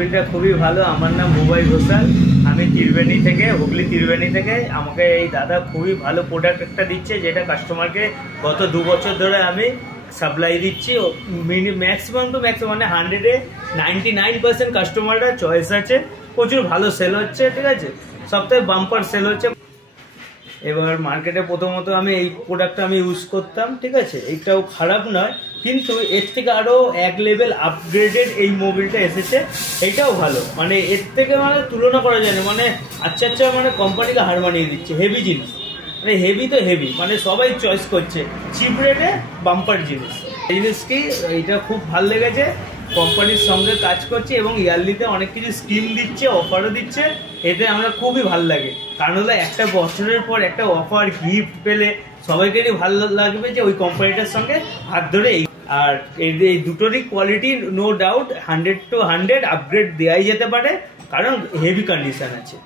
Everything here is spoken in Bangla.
মোবিলটা খুবই ভালো। আমার নাম বুবাই ঘোষাল, আমি ত্রিবেণী থেকে, হুগলি ত্রিবেণী থেকে। আমাকে এই দাদা খুবই ভালো প্রোডাক্ট একটা দিচ্ছে, যেটা কাস্টমারকে গত 2 বছর ধরে আমি সাপ্লাই দিচ্ছি। ম্যাক্সিমাম টু ম্যাক্সিমাম মানে 100-এ 99% কাস্টমাররা চয়েস আছে, প্রচুর ভালো সেল হচ্ছে, ঠিক আছে, সপ্তাহে বাম্পার সেল হচ্ছে। এবার মার্কেটে প্রথমত আমি এই প্রোডাক্টটা আমি ইউজ করতাম, ঠিক আছে, এইটাও খারাপ নয়, কিন্তু এর থেকে আরও এক লেভেল আপগ্রেডেড এই মোবিলটা এসেছে, এইটাও ভালো, মানে এর থেকে মানে তুলনা করা যায় না, মানে আচ্ছা আচ্ছা মানে কোম্পানিকে হার মানিয়ে দিচ্ছে। হেভি জিনিস, মানে হেভি তো হেভি, মানে সবাই চয়েস করছে, চিপ রেটে বাম্পার জিনিস। এই জিনিসটি এইটা খুব ভালো লেগেছে। কোম্পানির সঙ্গে কাজ করছে এবং ইয়ারলিতে অনেক কিছু স্কিম দিচ্ছে, অফারও দিচ্ছে, এতে আমরা খুবই ভালো লাগে। কারণ হলো একটা বছরের পর একটা অফার গিফট পেলে সবাইকেই ভালো লাগবে যে ওই কোম্পানিটার সঙ্গে হাত ধরে। আর এই দুটোরই quality no doubt 100 to 100 upgrade দেওয়াই যেতে পারে, কারণ হেভি কন্ডিশন আছে।